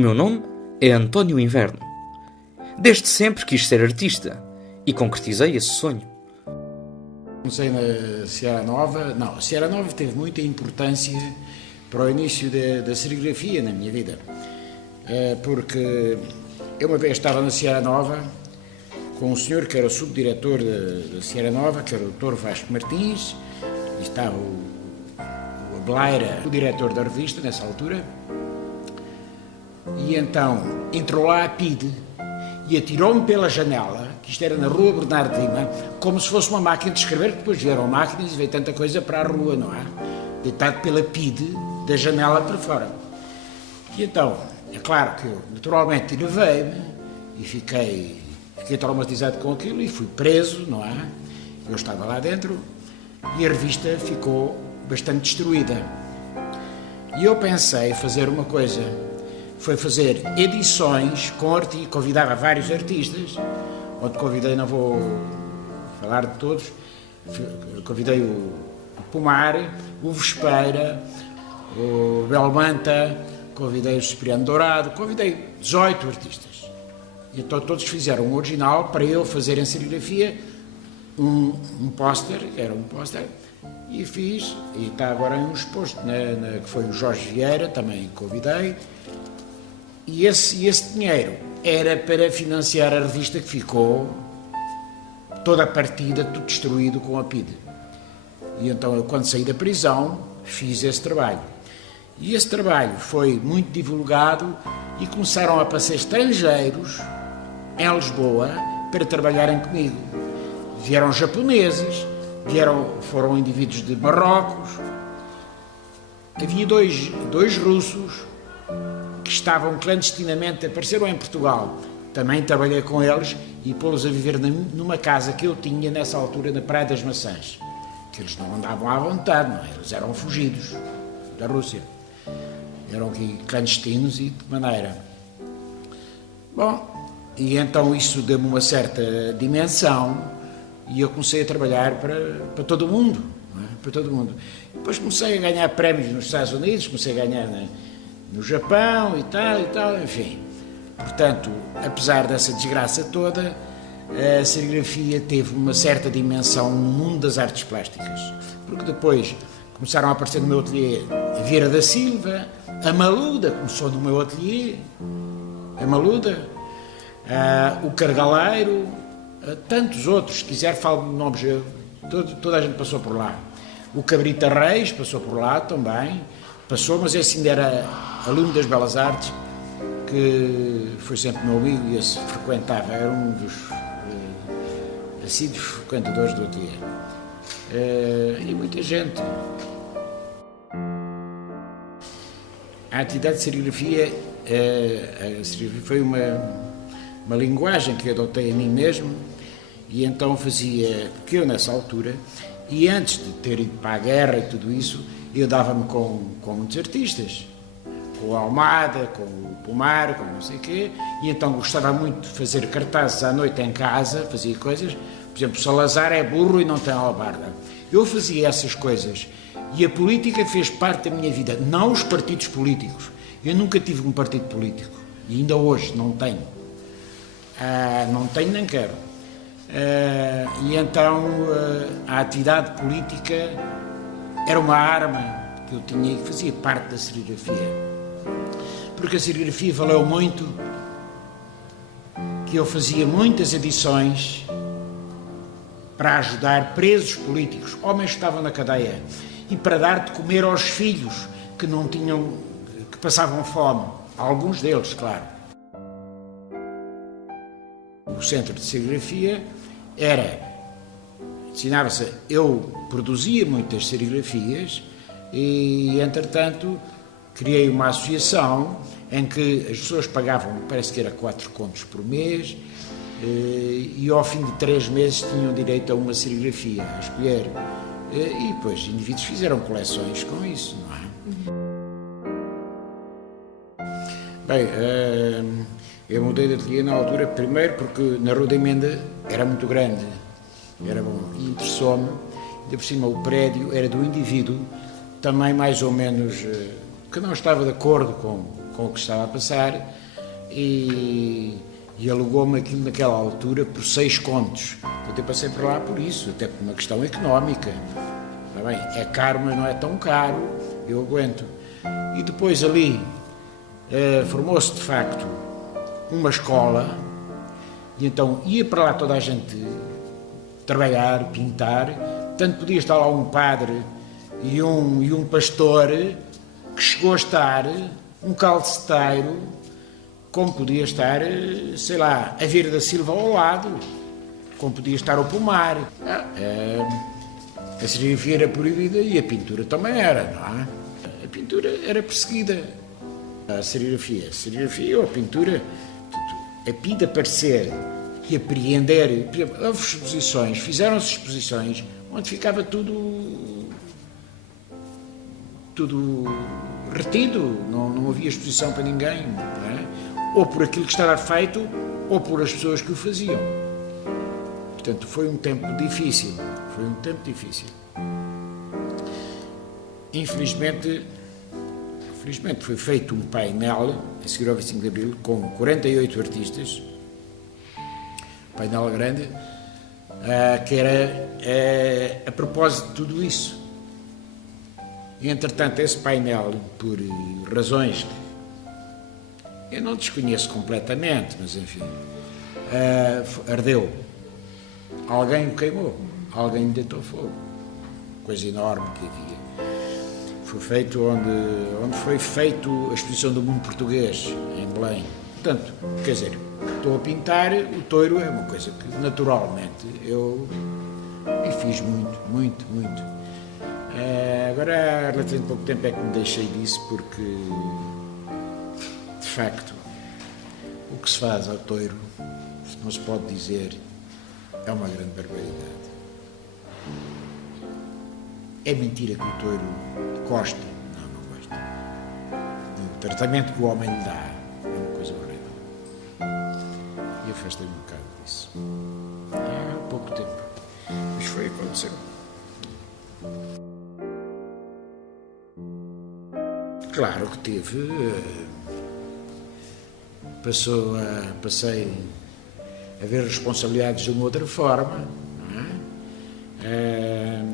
meu nome é António Inverno. Desde sempre quis ser artista e concretizei esse sonho. Comecei na Sierra Nova. Não, a Sierra Nova teve muita importância para o início da serigrafia na minha vida. Porque eu uma vez estava na Sierra Nova com um senhor que era o subdiretor da Sierra Nova, que era o Dr. Vasco Martins, e estava o Abeleira, o diretor da revista nessa altura, e então entrou lá a PIDE e atirou-me pela janela, que isto era na Rua Bernardo de Lima, como se fosse uma máquina de escrever, que depois vieram máquinas e veio tanta coisa para a rua, não é? Deitado pela PIDE da janela para fora. E então, é claro que eu naturalmente elevei-me e fiquei traumatizado com aquilo e fui preso, não é? Eu estava lá dentro e a revista ficou bastante destruída. E eu pensei fazer uma coisa, foi fazer edições com convidava vários artistas, onde convidei, não vou falar de todos, convidei o Pomar, o Vespeira, o Belmanta, convidei o Cipriano Dourado, convidei 18 artistas. E então todos fizeram um original para eu fazer em serigrafia um póster, era um póster, e fiz, e está agora em um exposto, que foi o Jorge Vieira, também convidei, e esse dinheiro era para financiar a revista que ficou toda a partida, tudo destruído com a PIDE. E então eu, quando saí da prisão, fiz esse trabalho. E esse trabalho foi muito divulgado e começaram a aparecer estrangeiros em Lisboa para trabalharem comigo. Vieram japoneses, foram indivíduos de Marrocos. Havia dois russos que estavam clandestinamente, apareceram em Portugal. Também trabalhei com eles e pô-los a viver numa casa que eu tinha nessa altura na Praia das Maçãs. Que eles não andavam à vontade, não, eles eram fugidos da Rússia. Eram aqui clandestinos e de maneira. Bom, e então isso deu-me uma certa dimensão e eu comecei a trabalhar para todo o mundo, não é? Para todo o mundo. Depois comecei a ganhar prémios nos Estados Unidos, comecei a ganhar no Japão e tal, enfim. Portanto, apesar dessa desgraça toda, a serigrafia teve uma certa dimensão no mundo das artes plásticas. Porque depois começaram a aparecer no meu ateliê a Vieira da Silva, a Maluda começou no meu ateliê, a Maluda, o Cargaleiro, tantos outros, se quiser falo de nomes, toda a gente passou por lá. O Cabrita Reis passou por lá também, mas esse ainda era aluno das Belas Artes, que foi sempre meu amigo e esse frequentava, era um dos assíduos frequentadores do ateliê. E muita gente. A atividade de serigrafia, foi uma linguagem que adotei a mim mesmo e então fazia, porque eu nessa altura, e antes de ter ido para a guerra e tudo isso, eu dava-me com muitos artistas, com o Almada, com o Pomar, com não sei o quê, e então gostava muito de fazer cartazes à noite em casa, fazia coisas, por exemplo, Salazar é burro e não tem albarda. Eu fazia essas coisas e a política fez parte da minha vida, não os partidos políticos. Eu nunca tive um partido político e ainda hoje não tenho. Não tenho nem quero. E então a atividade política era uma arma que eu tinha e que fazia parte da serigrafia. Porque a serigrafia valeu muito, que eu fazia muitas edições para ajudar presos políticos, homens que estavam na cadeia, e para dar de comer aos filhos que não tinham, que passavam fome, alguns deles, claro. O centro de serigrafia ensinava-se, eu produzia muitas serigrafias e, entretanto, criei uma associação em que as pessoas pagavam, parece que era 4 contos por mês, e ao fim de 3 meses tinham direito a uma serigrafia a escolher. E depois indivíduos fizeram coleções com isso, não é? Bem, eu mudei de ateliê na altura, primeiro porque na Rua da Emenda era muito grande, era bom, e interessou-me, ainda por cima o prédio era do indivíduo, também mais ou menos que não estava de acordo com o que estava a passar e alugou-me aquilo naquela altura por 6 contos. Eu passei por lá por isso, até por uma questão económica. Está bem, é caro, mas não é tão caro, eu aguento. E depois ali formou-se de facto uma escola, e então ia para lá toda a gente trabalhar, pintar, tanto podia estar lá um padre e um pastor, que chegou a estar um calceteiro, como podia estar, sei lá, a Vieira da Silva ao lado, como podia estar o Pomar. A serigrafia era proibida e a pintura também era, não é? A pintura era perseguida. A serigrafia ou a pintura, a PIDE aparecer e apreender. Por exemplo, houve exposições, fizeram-se exposições onde ficava tudo retido, não havia exposição para ninguém, não é? Ou por aquilo que estava feito, ou por as pessoas que o faziam. Portanto, foi um tempo difícil. Infelizmente foi feito um painel, a seguir ao 25 de Abril, com 48 artistas, um painel grande, que era a propósito de tudo isso. E, entretanto, esse painel, por razões que eu não desconheço completamente, mas enfim, ardeu. Alguém o queimou, alguém lhe deitou fogo. Coisa enorme que havia. Foi feito onde foi feito a exposição do mundo português, em Belém. Portanto, quer dizer, estou a pintar, o touro é uma coisa que naturalmente eu fiz muito. Agora há relativamente pouco tempo é que me deixei disso, porque de facto o que se faz ao touro, não se pode dizer, é uma grande barbaridade. É mentira que o touro gosta. Não gosta. O tratamento que o homem lhe dá é uma coisa horrível. E afastei-me um bocado disso. Há pouco tempo. Mas foi o que aconteceu. Claro que teve. Passei a ver responsabilidades de uma outra forma. Não é?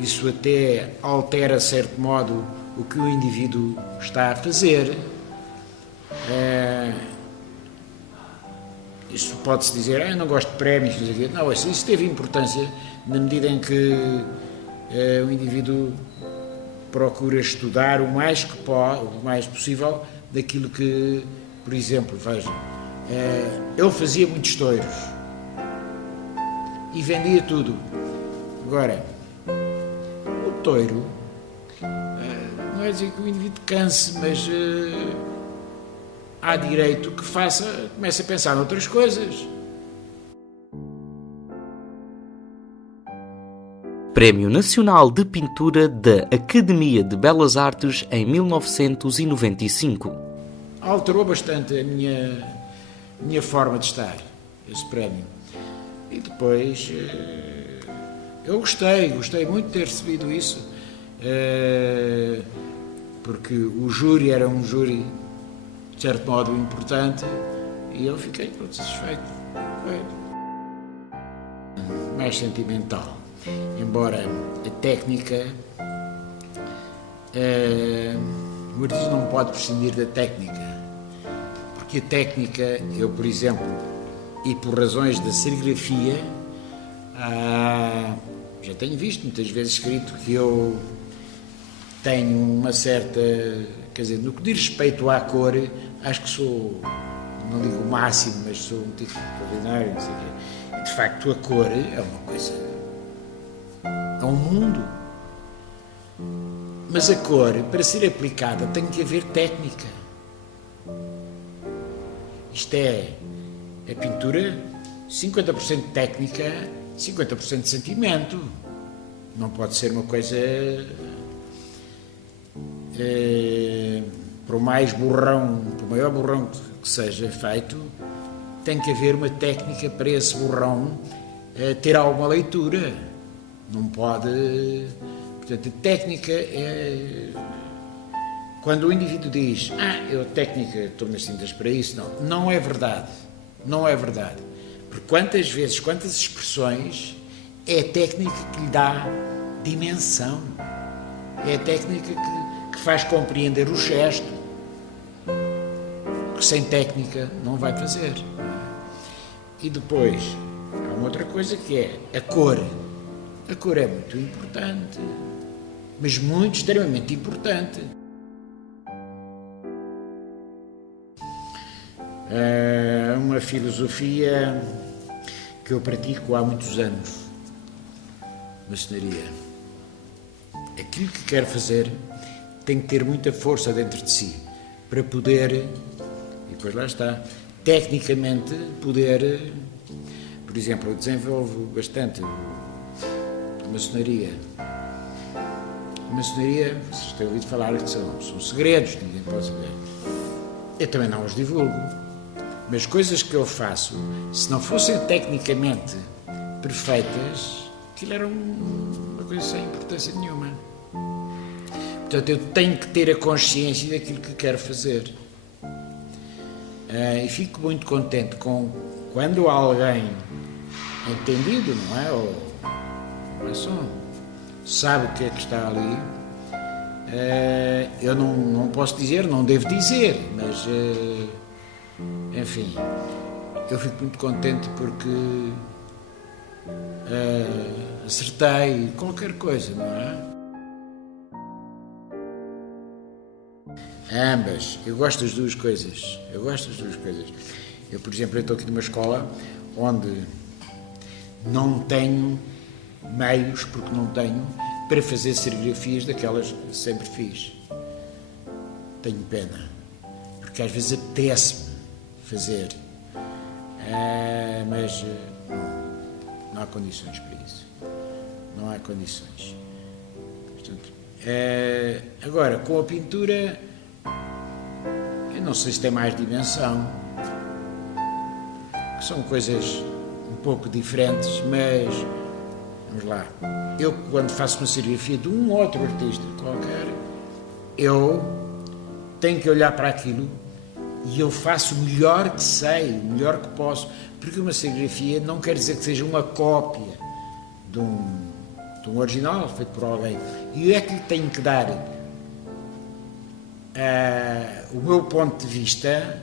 Isso até altera, de certo modo, o que o indivíduo está a fazer. Isso pode-se dizer, eu não gosto de prémios, não, isso teve importância na medida em que o indivíduo procura estudar o mais possível daquilo que, por exemplo, vejam, ele fazia muitos touros e vendia tudo. Agora, o touro, não é dizer que o indivíduo canse, mas há direito que comece a pensar noutras coisas. Prémio Nacional de Pintura da Academia de Belas Artes em 1995. Alterou bastante a minha forma de estar, esse prémio. E depois eu gostei muito de ter recebido isso, porque o júri era um júri, de certo modo, importante, e eu fiquei satisfeito. Foi mais sentimental. Embora a técnica, o artista não pode prescindir da técnica, porque a técnica, eu, por exemplo, e por razões da serigrafia, já tenho visto muitas vezes escrito que eu tenho uma certa, quer dizer, no que diz respeito à cor, acho que sou, não digo o máximo, mas sou um tipo extraordinário, não sei o quê. De facto, a cor é uma coisa, é um mundo. Mas a cor, para ser aplicada, tem que haver técnica. Isto é, a pintura, 50% técnica, 50% de sentimento. Não pode ser uma coisa, por maior borrão que seja feito, tem que haver uma técnica para esse borrão ter alguma leitura. Não pode. Portanto, a técnica Quando o indivíduo diz, eu a técnica estou-me as tintas para isso, não é verdade. Não é verdade. Porque quantas vezes, quantas expressões, é a técnica que lhe dá dimensão. É a técnica que faz compreender o gesto, que sem técnica não vai fazer. E depois, há uma outra coisa que é a cor. A cor é muito importante, mas muito, extremamente importante. Uma filosofia que eu pratico há muitos anos, maçonaria. Aquilo que quero fazer tem que ter muita força dentro de si para poder, e depois lá está, tecnicamente poder, por exemplo, eu desenvolvo bastante a maçonaria. A maçonaria, vocês têm ouvido falar que são segredos, ninguém pode saber. Eu também não os divulgo, mas coisas que eu faço, se não fossem tecnicamente perfeitas, aquilo era uma coisa sem importância nenhuma. Portanto, eu tenho que ter a consciência daquilo que quero fazer. E fico muito contente quando alguém entendido, não é? Ou maçom, sabe o que é que está ali. Eu não posso dizer, não devo dizer, mas enfim, eu fico muito contente porque acertei qualquer coisa, não é? Ambas, eu gosto das duas coisas. Eu, por exemplo, estou aqui numa escola onde não tenho meios, porque não tenho, para fazer serigrafias daquelas que sempre fiz. Tenho pena, porque às vezes apetece-me fazer, mas não há condições para isso. Não há condições. Portanto, agora, com a pintura, eu não sei se tem mais dimensão, que são coisas um pouco diferentes, mas vamos lá. Eu, quando faço uma serigrafia de um outro artista qualquer, eu tenho que olhar para aquilo e eu faço o melhor que sei, o melhor que posso, porque uma serigrafia não quer dizer que seja uma cópia de um original feito por alguém. E eu é que lhe tenho que dar o meu ponto de vista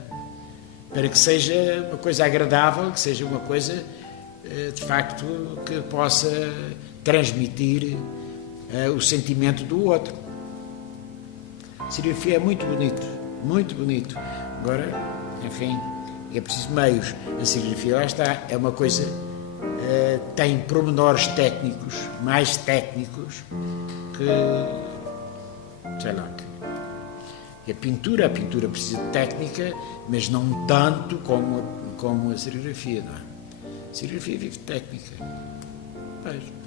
para que seja uma coisa agradável, que seja uma coisa de facto que possa transmitir o sentimento do outro. A serigrafia é muito bonito, muito bonito. Agora, enfim, é preciso meios. A serigrafia, lá está, é uma coisa, tem pormenores técnicos, mais técnicos, que, sei lá, a pintura precisa de técnica, mas não tanto como a serigrafia, não é? A serigrafia vive de técnica. Pois.